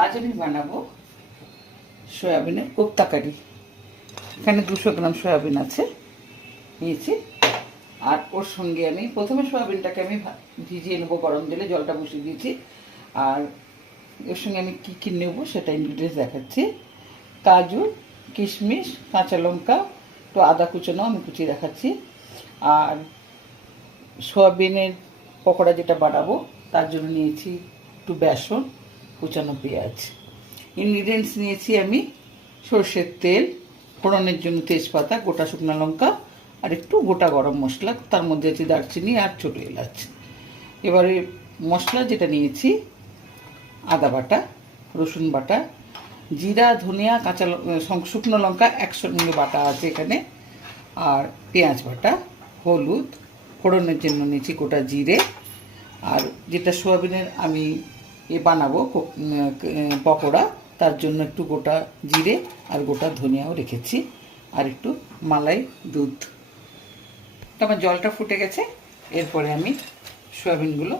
আজ আমি বানাবো সয়াবিনের কোপ্তা কারি এখানে দুশো গ্রাম সয়াবিন আছে, নিয়েছি। আর ওর সঙ্গে আমি প্রথমে সয়াবিনটাকে আমি ভিজিয়ে নেব গরম জলে, জলটা বসিয়ে দিয়েছি। আর এর সঙ্গে আমি কী কী নেব সেটা ইনগ্রিডিয়েন্টস দেখাচ্ছি। কাজু, কিশমিশ, কাঁচা লঙ্কা, একটু আদা কুচানো আমি কুচিয়ে দেখাচ্ছি। আর সয়াবিনের পকোড়া যেটা বানাবো, তার জন্য নিয়েছি একটু বেসন। কুচানো পেঁয়াজ ইনগ্রিডিয়েন্টস নিয়েছি আমি সর্ষের তেল, ফোড়নের জন্য তেজপাতা, গোটা শুকনো লঙ্কা, আর একটু গোটা গরম মশলা, তার মধ্যে আছে দারচিনি আর ছোটো এলাচ। এবারে মশলা যেটা নিয়েছি, আদা বাটা, রসুন বাটা, জিরা, ধনিয়া, কাঁচা শুকনো লঙ্কা, একশো একসঙ্গে বাটা আছে এখানে, আর পেঁয়াজ বাটা, হলুদ, ফোড়নের জন্য নিয়েছি গোটা জিরে, আর যেটা সোয়াবিনের আমি এ বানাবো পকোড়া। তার জন্য একটু গোটা জিরে আর গোটা ধনিয়াও রেখেছি। আর একটু মালাই দুধ। আমার জলটা ফুটে গেছে। এরপরে আমি সয়াবিনগুলো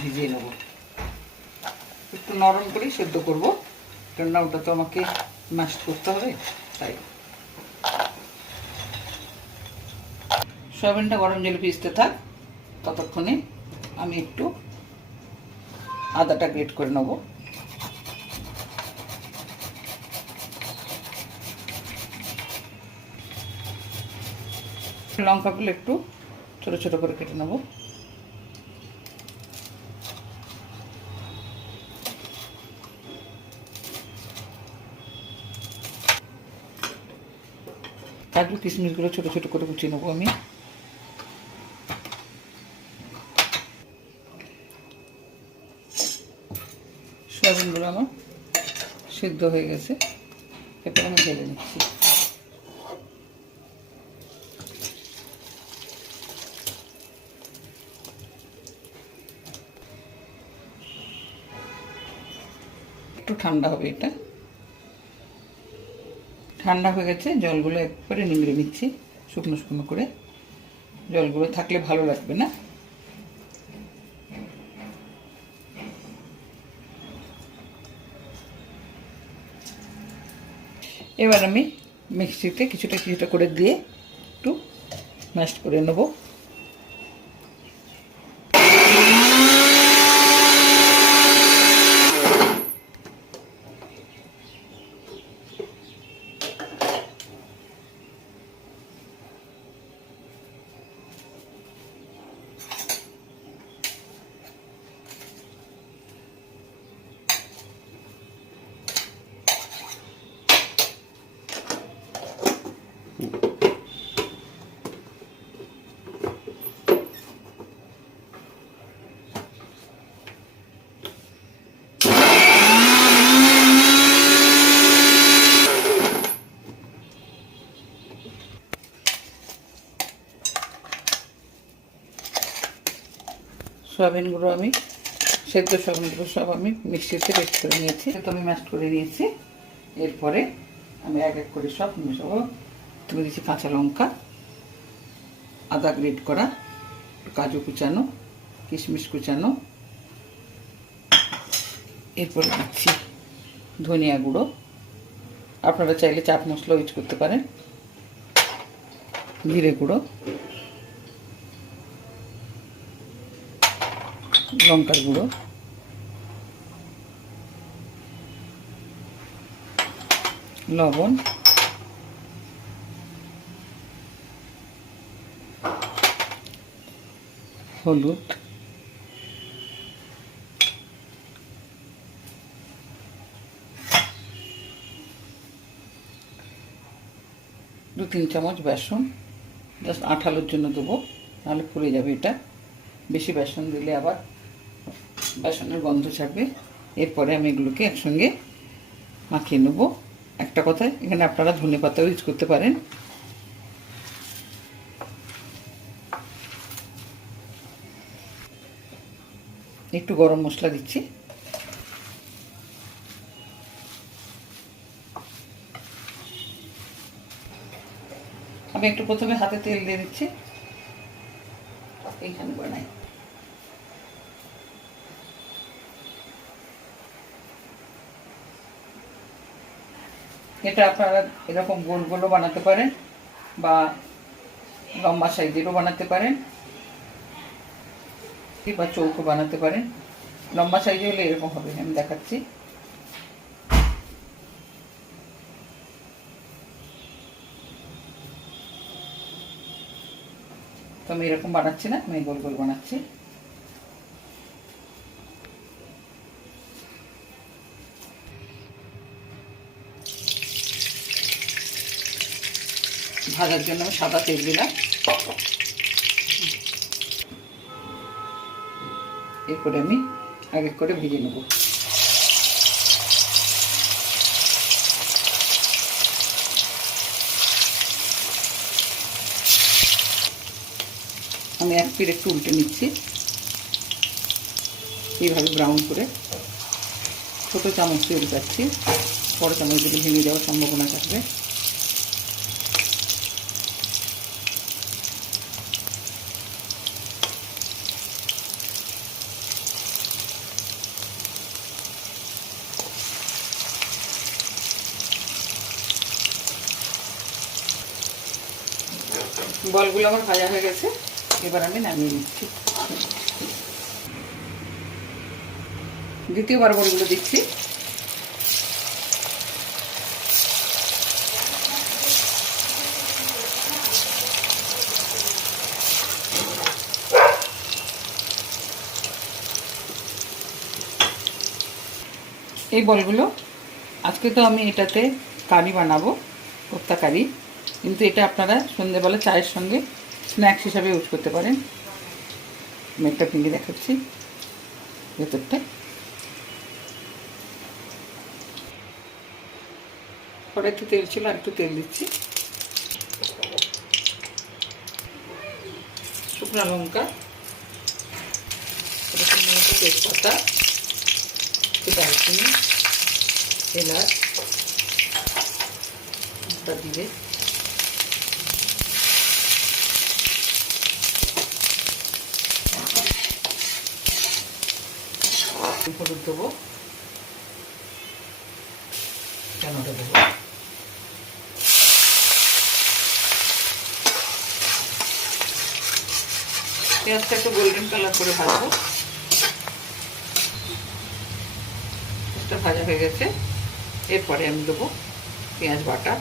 ভিজিয়ে নেব। একটু নরম করেই সেদ্ধ করব। কেননা ওটা তো আমাকে ম্যাশ করতে হবে, তাই। সয়াবিনটা গরম জলে ভিজতে থাক। ততক্ষণে আমি একটু আদাটা গ্রেট করে নেব। লঙ্কাগুলো একটু ছোট ছোট করে কেটে নেব। কাজু কিশমিশগুলো ছোটো ছোটো করে কুচিয়ে নেব আমি। সয়াবিনগুলো আমার সিদ্ধ হয়ে গেছে। এটা আমি ঢেলে নিচ্ছি। একটু ঠান্ডা হবে এটা। ঠান্ডা হয়ে গেছে, জলগুলো একবারে নিংড়ে নিচ্ছি, শুকনো শুকনো করে। জলগুলো থাকলে ভালো লাগবে না। এবার আমি মিক্সিতে কিছুটা কিছুটা করে দিয়ে একটু ম্যাশ করে নেব। সয়াবিনগুলো আমি, সেদ্ধ সয়াবিনগুলো সব আমি মিক্সিতে পেস্ট করে নিয়েছি। তো আমি ম্যাশ করে নিয়েছি। এরপরে আমি এক এক করে সব মেশাবো। তুমি দিচ্ছি কাঁচা লঙ্কা, আদা গ্রেট করা, কাজু কুচানো, কিশমিশ কুচানো। এরপরে দিচ্ছি ধনিয়া গুঁড়ো। আপনারা চাইলে চাট মশলা ইউজ করতে পারেন। জিরে গুঁড়ো। লঙ্কার গুঁড়ো। লবণ। হলুদ। দু তিন চামচ বেসন। জাস্ট আঠালোর জন্য দেবো, নাহলে ফুলে যাবে এটা। বেশি বেসন দিলে আবার বেসনের গন্ধ ছাড়বে। এরপরে আমি এগুলোকে একসঙ্গে মাখিয়ে নেব। একটা কথায় এখানে আপনারা ধনে পাতাও ইউজ করতে পারেন। একটু গরম মশলা দিচ্ছি। আমি একটু প্রথমে হাতে তেল দিয়ে দিচ্ছি। এইখানে বানাই। এটা আপনারা এরকম গোল গোলও বানাতে পারেন বা লম্বা সাইজেরও বানাতে পারেন বা চৌকো বানাতে পারেন। লম্বা সাইজে হলে এরকম হবে, আমি দেখাচ্ছি। তো আমি এরকম বানাচ্ছি না, আমি গোল গোল বানাচ্ছি। ভাজার জন্য আমি সাদা তেল দিলাম। এরপরে আমি এক এক করে ভেজে নেব। আমি এক পিঠ একটু উল্টে নিচ্ছি। এইভাবে ব্রাউন করে ছোটো চামচ দিয়ে উল্টাচ্ছি। বড় চামচ দিলে ভেঙে যাওয়ার সম্ভাবনা থাকবে। বলগুলো আমার ভাজা হয়ে গেছে, এবার আমি নামিয়ে নিচ্ছি। দ্বিতীয়বার বলগুলো দিচ্ছি। এই বলগুলো, আজকে তো আমি এটাতে কারি বানাবো, কোপ্তা কারি। কিন্তু এটা আপনারা সন্ধ্যেবেলা চায়ের সঙ্গে স্ন্যাক্স হিসাবে ইউজ করতে পারেন। একটা ভেঙে দেখাচ্ছি ভেতরটা। কড়াইতে তেল ছিল, আর একটু তেল দিচ্ছি। শুকনো লঙ্কা তেজপাতা, একটু দারচিনি, এলাচ দিয়ে হলুদ দেবো। কেনটা দেবো। পেঁয়াজটা একটু গোল্ডেন কালার করে ভাজবো। ভাজা হয়ে গেছে। এরপরে আমি দেবো পেঁয়াজ বাটা।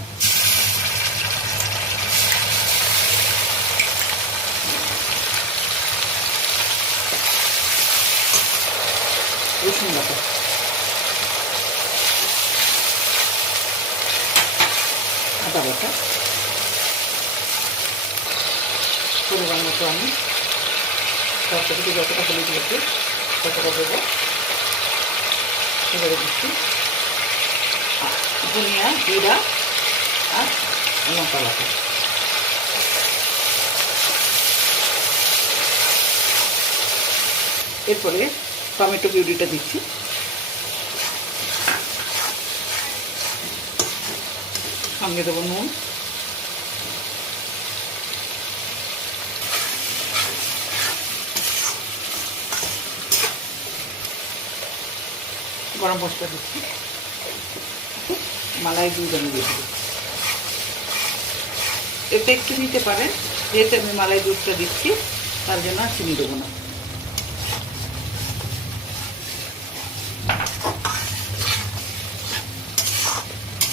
রসুন বাটা আদা বাটা পরিমাণ মতো আমি সবটা থেকে যতটা হলুদ লাগবে ততটা দেবো এবারে দিচ্ছি ধনিয়া জিরা আর লঙ্কা বাটা এরপরে টমেটো পিউরিটা দিচ্ছি। সঙ্গে দেবো নুন। গরম মশলা দিচ্ছি। মালাই দুধ আমি দিয়ে এতে একটু নিতে পারেন, যেহেতু আমি মালাই দুধটা দিচ্ছি, তার জন্য চিনি দেবো না।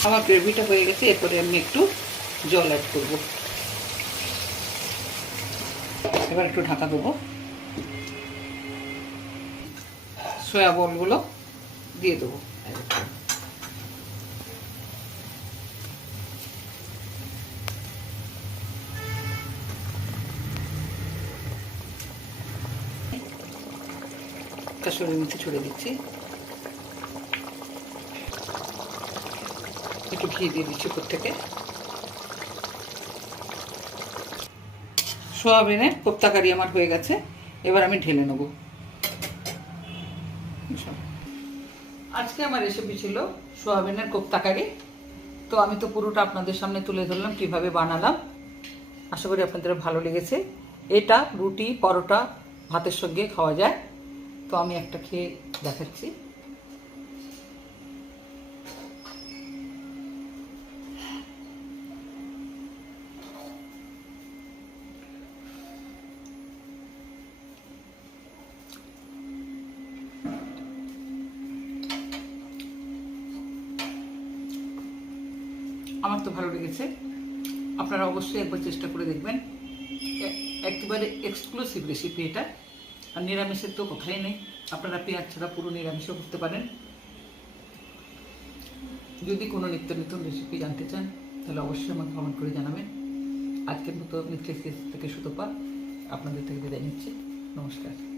আমার গ্রেভিটা হয়ে গেছে, এরপরে আমি একটু জল অ্যাড করব। এবার একটু ঢাকা দেবো। সয়া বলগুলো দিয়ে দেবো। কাসুরি মেথি ছড়ে দিচ্ছি। একটু দিয়ে দিচ্ছি উপর থেকে। সোয়াবিনের কোপ্তা কারি আমার হয়ে গেছে, এবার আমি ঢেলে নেব। আজকে আমার রেসিপি ছিল সোয়াবিনের কোপ্তা কারি তো আমি তো পুরোটা আপনাদের সামনে তুলে ধরলাম, কীভাবে বানালাম। আশা করি আপনাদের ভালো লেগেছে। এটা রুটি, পরোটা, ভাতের সঙ্গে খাওয়া যায়। তো আমি একটা খেয়ে দেখাচ্ছি। আমার তো ভালো লেগেছে। আপনারা অবশ্যই একবার চেষ্টা করে দেখবেন। একেবারে এক্সক্লুসিভ রেসিপি এটা। আর নিরামিষের তো কথাই নেই। আপনারা পেঁয়াজ ছাড়া পুরো নিরামিষও করতে পারেন। যদি কোনো নিত্য নতুন রেসিপি জানতে চান, তাহলে অবশ্যই আমাকে কমেন্ট করে জানাবেন। আজকের মতো মিথ্যে থেকে সুতপা আপনাদের থেকে বিদায় নিচ্ছি। নমস্কার।